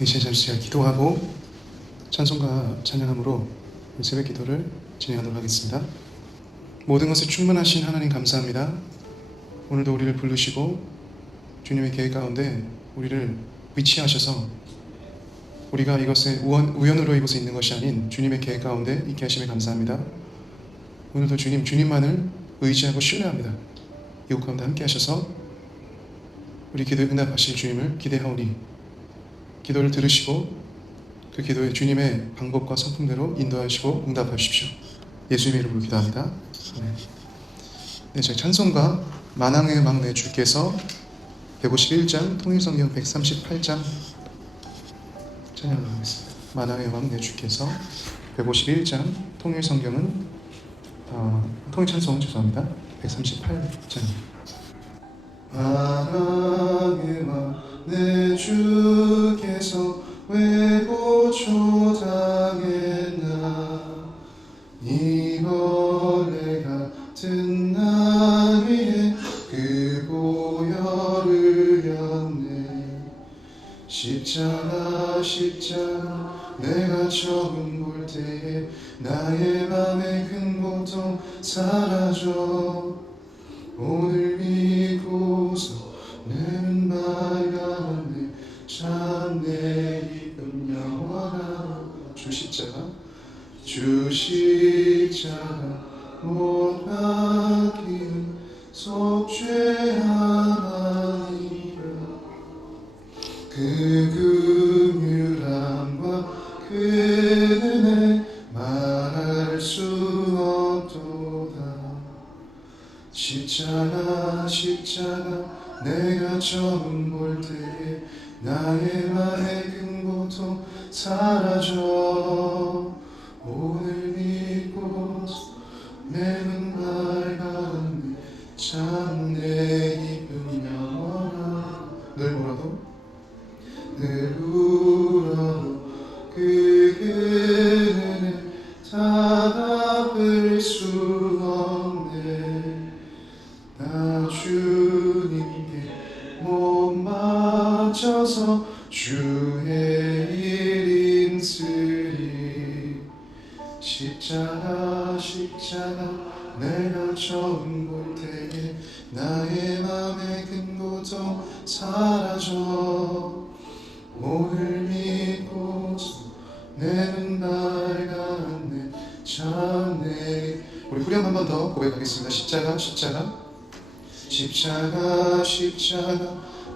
이제 잠시 기도하고 찬송과 찬양함으로 새벽 기도를 진행하도록 하겠습니다. 모든 것에 충분하신 하나님 감사합니다. 오늘도 우리를 부르시고 주님의 계획 가운데 우리를 위치하셔서 우리가 이것에 우연으로 이곳에 있는 것이 아닌 주님의 계획 가운데 있게 하심에 감사합니다. 오늘도 주님만을 의지하고 신뢰합니다. 이곳 가운데 함께 하셔서 우리 기도에 응답하실 주님을 기대하오니 기도를 들으시고 그 기도에 주님의 방법과 성품대로 인도하시고 응답하십시오. 예수님의 이름으로 기도합니다. 네, 저희 찬송가 만왕의 음악 내 주께서 151장 통일성경 138장 찬양을 하겠습니다. 만왕의 음악 내 주께서 151장 통일성경은 통일찬송 죄송합니다. 138장 만왕의 음악 내 주께서 왜 고초당했나 이벌레 같은 나 위에 그 보혈을 였네. 십자가 내가 처음 볼 때에 나의 맘의 큰 고통 사라져. 오늘 믿고서 는 밝았네. 참내 기쁨 영원하라. 주 십자가 못 박히는 속죄 하나니라. 그 긍휼함과 그 은혜 말할 수 없도다. 십자가 내가 처음 볼 때에 나의 맘의 큰 고통 사라져. 오늘 믿고서 내 눈 밝았네. 참내 기쁨 영원하라. 늘 울어도 그 은혜 다 갚을 수 없네. 나 주님께 못 맞춰서 주의 일 힘쓰리. 십자가 내가 처음 볼 때에 나의 맘의 큰 고통 사라져. 오늘 믿고서 내 눈 밝았네. 참내. 우리 후렴 한 번 더 고백하겠습니다. 십자가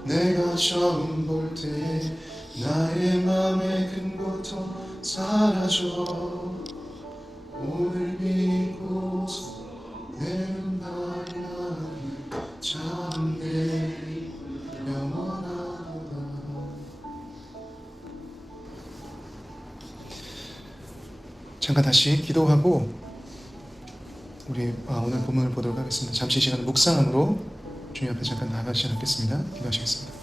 내가 처음 볼 때에 나의 맘의 큰 고통 사라져. 오늘 믿고서 내 눈 밝았네. 참내 영원하도다. 잠깐 다시 기도하고 우리 오늘 본문을 보도록 하겠습니다. 잠시 시간 묵상함으로 주님 앞에 잠깐 나가시지 않겠습니다. 기도하시겠습니다.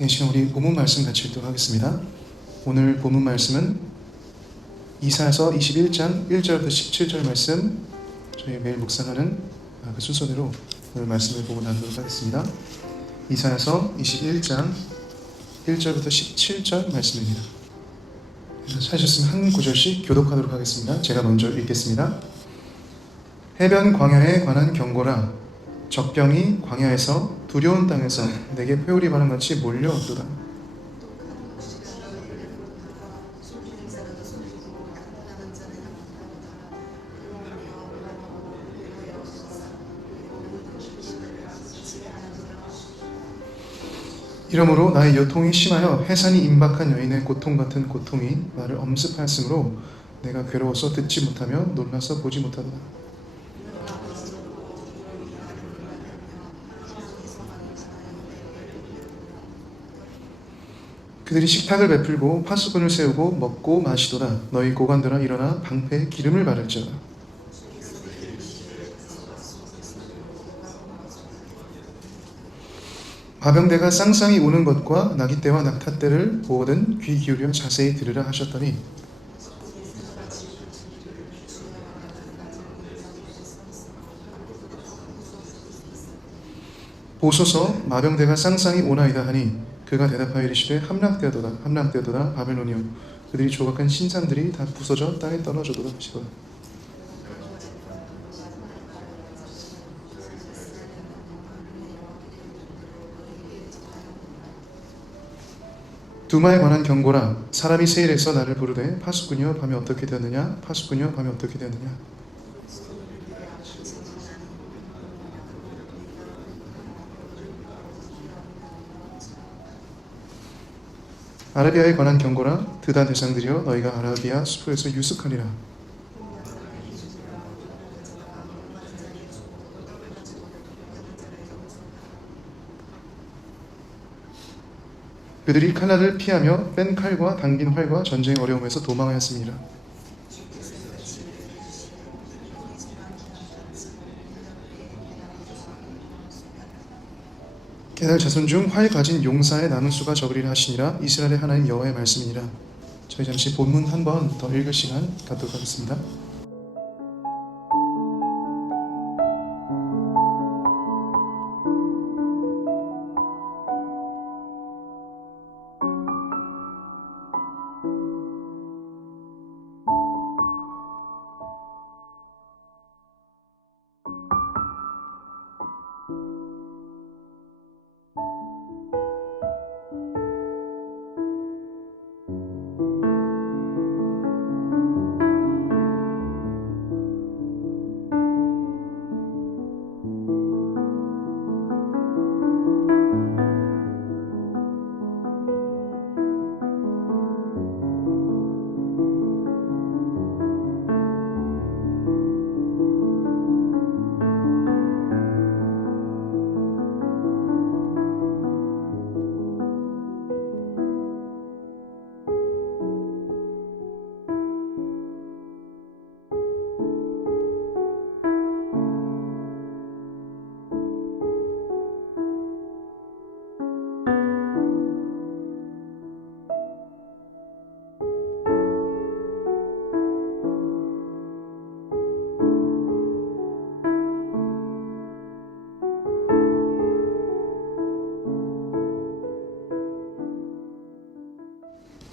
네, 시간 우리 본문 말씀 같이 읽도록 하겠습니다. 오늘 본문 말씀은 이사야서 21장 1절부터 17절 말씀, 저희 매일 묵상하는 그 순서대로 오늘 말씀을 보고 나누도록 하겠습니다. 이사야서 21장 1절부터 17절 말씀입니다. 찾으셨으면 한 구절씩 교독하도록 하겠습니다. 제가 먼저 읽겠습니다. 해변 광야에 관한 경고라. 적병이 광야에서 두려운 땅에서 내게 회오리 바람같이 몰려오도다. 이러므로 나의 여통이 심하여 해산이 임박한 여인의 고통 같은 고통이 나를 엄습하였으므로 내가 괴로워서 듣지 못하며 놀라서 보지 못하도다. 그들이 식탁을 베풀고 파수꾼을 세우고 먹고 마시도다. 너희 고관들아 일어나 방패에 기름을 바를지어다. 마병대가 쌍쌍이 우는 것과 나귀떼와 낙타떼를 보거든 귀 기울여 자세히 들으라 하셨더니 보소서 마병대가 쌍쌍이 오나이다 하니 그가 대답하여 이르시되 함락되어도다 함락되어도다 바벨론이여 그들이 조각한 신상들이 다 부서져 땅에 떨어져도다 하시도다. 두마에 관한 경고라. 사람이 세일에서 나를 부르되 파수꾼이여 밤에 어떻게 되었느냐 파수꾼이여 밤에 어떻게 되었느냐. 아라비아에 관한 경고라. 드다 대상들이여 너희가 아라비아 수풀에서 유숙하리라. 그들이 칼날을 피하며 뺀 칼과 당긴 활과 전쟁의 어려움에서 도망하였습니다. 게달 자손 중 활 가진 용사의 남은 수가 적으리라 하시니라. 이스라엘의 하나님 여호와의 말씀이니라. 저희 잠시 본문 한 번 더 읽을 시간 갖도록 하겠습니다.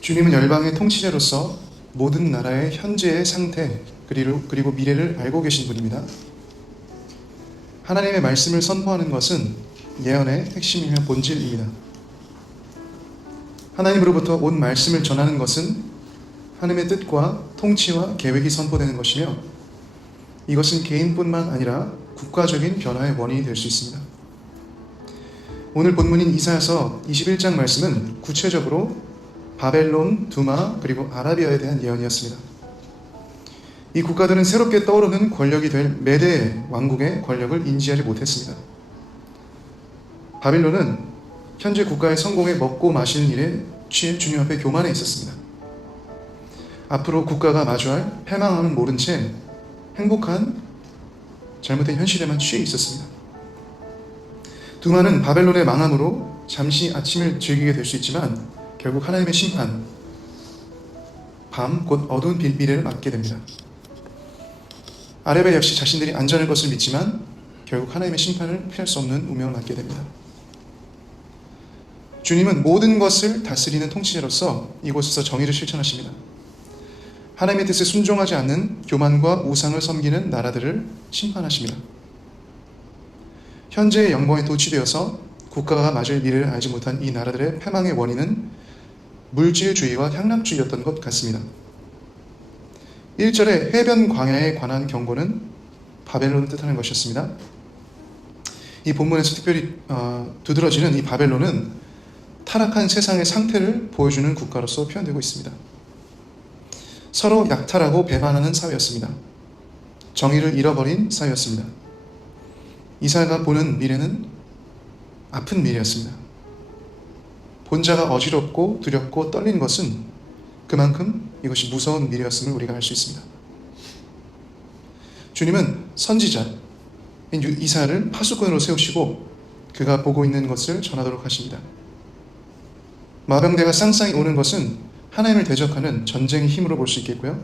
주님은 열방의 통치자로서 모든 나라의 현재의 상태 그리고 미래를 알고 계신 분입니다. 하나님의 말씀을 선포하는 것은 예언의 핵심이며 본질입니다. 하나님으로부터 온 말씀을 전하는 것은 하나님의 뜻과 통치와 계획이 선포되는 것이며 이것은 개인뿐만 아니라 국가적인 변화의 원인이 될 수 있습니다. 오늘 본문인 이사야서 21장 말씀은 구체적으로 바벨론, 두마, 그리고 아라비아에 대한 예언이었습니다. 이 국가들은 새롭게 떠오르는 권력이 될 메대 왕국의 권력을 인지하지 못했습니다. 바벨론은 현재 국가의 성공에 먹고 마시는 일에 취해 주님 앞에 교만해 있었습니다. 앞으로 국가가 마주할 패망함을 모른 채 행복한 잘못된 현실에만 취해 있었습니다. 두마는 바벨론의 망함으로 잠시 아침을 즐기게 될 수 있지만 결국 하나님의 심판, 밤 곧 어두운 미래를 맞게 됩니다. 아라비아 역시 자신들이 안전할 것을 믿지만 결국 하나님의 심판을 피할 수 없는 운명을 맞게 됩니다. 주님은 모든 것을 다스리는 통치자로서 이곳에서 정의를 실천하십니다. 하나님의 뜻에 순종하지 않는 교만과 우상을 섬기는 나라들을 심판하십니다. 현재의 영광에 도취되어서 국가가 맞을 미래를 알지 못한 이 나라들의 패망의 원인은 물질주의와 향락주의였던 것 같습니다. 1절의 해변 광야에 관한 경고는 바벨론을 뜻하는 것이었습니다. 이 본문에서 특별히 두드러지는 이 바벨론은 타락한 세상의 상태를 보여주는 국가로서 표현되고 있습니다. 서로 약탈하고 배반하는 사회였습니다. 정의를 잃어버린 사회였습니다. 이사야가 보는 미래는 아픈 미래였습니다. 본자가 어지럽고 두렵고 떨리는 것은 그만큼 이것이 무서운 미래였음을 우리가 알 수 있습니다. 주님은 선지자인 이사야를 파수꾼으로 세우시고 그가 보고 있는 것을 전하도록 하십니다. 마병대가 쌍쌍이 오는 것은 하나님을 대적하는 전쟁의 힘으로 볼 수 있겠고요.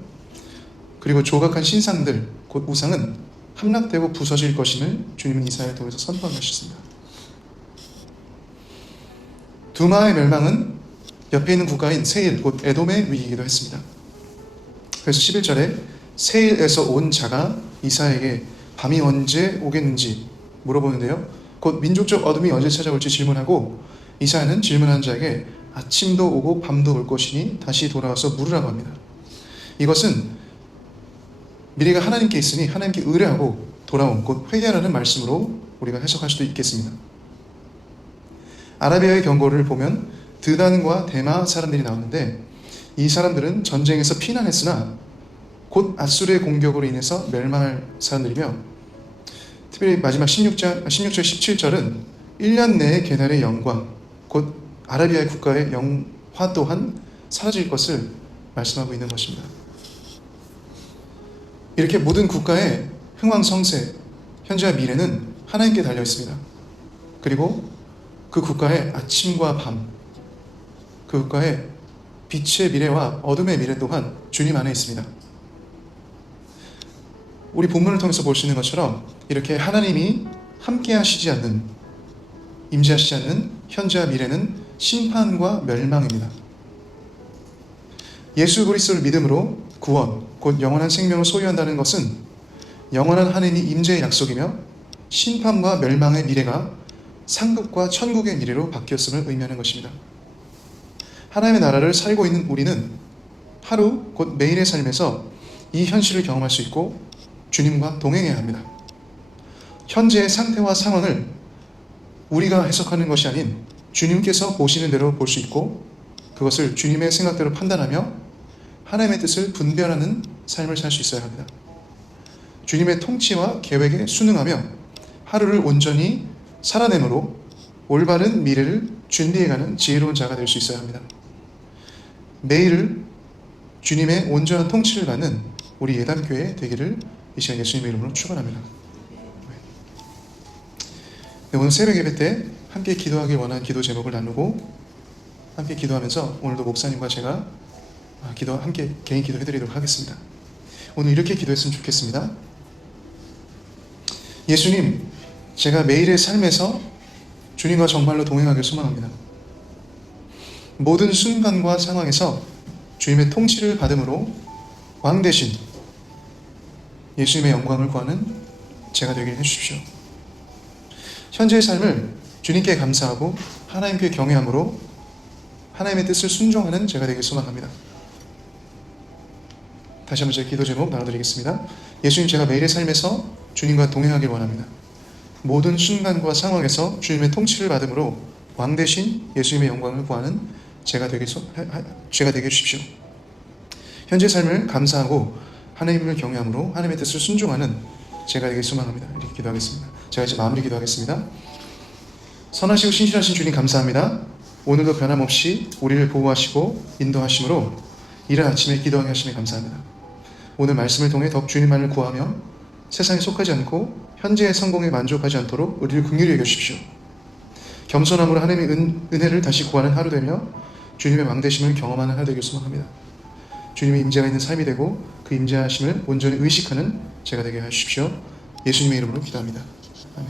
그리고 조각한 신상들, 곧 우상은 함락되고 부서질 것임을 주님은 이사야를 통해서 선포하셨습니다. 두마의 멸망은 옆에 있는 국가인 세일, 곧 에돔의 위기이기도 했습니다. 그래서 11절에 세일에서 온 자가 이사야에게 밤이 언제 오겠는지 물어보는데요. 곧 민족적 어둠이 언제 찾아올지 질문하고 이사야는 질문하는 자에게 아침도 오고 밤도 올 것이니 다시 돌아와서 물으라고 합니다. 이것은 미래가 하나님께 있으니 하나님께 의뢰하고 돌아온 곧 회개하라는 말씀으로 우리가 해석할 수도 있겠습니다. 아라비아의 경고를 보면 드단과 데마 사람들이 나오는데 이 사람들은 전쟁에서 피난했으나 곧 아수르의 공격으로 인해서 멸망할 사람들이며 특별히 마지막 16절 17절은 1년 내에 게달의 영광 곧 아라비아의 국가의 영화 또한 사라질 것을 말씀하고 있는 것입니다. 이렇게 모든 국가의 흥왕성쇠, 현재와 미래는 하나님께 달려 있습니다. 그리고 그 국가의 아침과 밤, 그 국가의 빛의 미래와 어둠의 미래 또한 주님 안에 있습니다. 우리 본문을 통해서 볼 수 있는 것처럼 이렇게 하나님이 함께 하시지 않는, 임재하시지 않는 현재와 미래는 심판과 멸망입니다. 예수 그리스도를 믿음으로 구원, 곧 영원한 생명을 소유한다는 것은 영원한 하나님이 임재의 약속이며 심판과 멸망의 미래가 상급과 천국의 미래로 바뀌었음을 의미하는 것입니다. 하나님의 나라를 살고 있는 우리는 하루 곧 매일의 삶에서 이 현실을 경험할 수 있고 주님과 동행해야 합니다. 현재의 상태와 상황을 우리가 해석하는 것이 아닌 주님께서 보시는 대로 볼 수 있고 그것을 주님의 생각대로 판단하며 하나님의 뜻을 분별하는 삶을 살 수 있어야 합니다. 주님의 통치와 계획에 순응하며 하루를 온전히 살아내므로 올바른 미래를 준비해가는 지혜로운 자가 될 수 있어야 합니다. 매일을 주님의 온전한 통치를 받는 우리 예담교회 되기를 이 시간 예수님의 이름으로 축원합니다. 네, 오늘 새벽 예배 때 함께 기도하길 원하는 기도 제목을 나누고 함께 기도하면서 오늘도 목사님과 제가 함께 개인 기도 해드리도록 하겠습니다. 오늘 이렇게 기도했으면 좋겠습니다. 예수님, 제가 매일의 삶에서 주님과 정말로 동행하길 소망합니다. 모든 순간과 상황에서 주님의 통치를 받음으로 왕 대신 예수님의 영광을 구하는 제가 되게 해주십시오. 현재의 삶을 주님께 감사하고 하나님께 경외함으로 하나님의 뜻을 순종하는 제가 되길 소망합니다. 다시 한번 제 기도 제목 나눠드리겠습니다. 예수님, 제가 매일의 삶에서 주님과 동행하길 원합니다. 모든 순간과 상황에서 주님의 통치를 받음으로 왕 대신 예수님의 영광을 구하는 제가 되게 해주십시오. 현재 삶을 감사하고 하나님을 경외함으로 하나님의 뜻을 순종하는 제가 되길 소망합니다. 이렇게 기도하겠습니다. 제가 이제 마무리 기도하겠습니다. 선하시고 신실하신 주님 감사합니다. 오늘도 변함없이 우리를 보호하시고 인도하심으로 이른 아침에 기도하게 하시니 감사합니다. 오늘 말씀을 통해 더욱 주님만을 구하며 세상에 속하지 않고 현재의 성공에 만족하지 않도록 우리를 긍휼히 여겨주십시오. 겸손함으로 하나님의 은혜를 다시 구하는 하루 되며 주님의 왕되심을 경험하는 하루 되길 소망합니다. 주님의 임재가 있는 삶이 되고 그 임재하심을 온전히 의식하는 제가 되게 하십시오. 예수님의 이름으로 기도합니다. 아멘.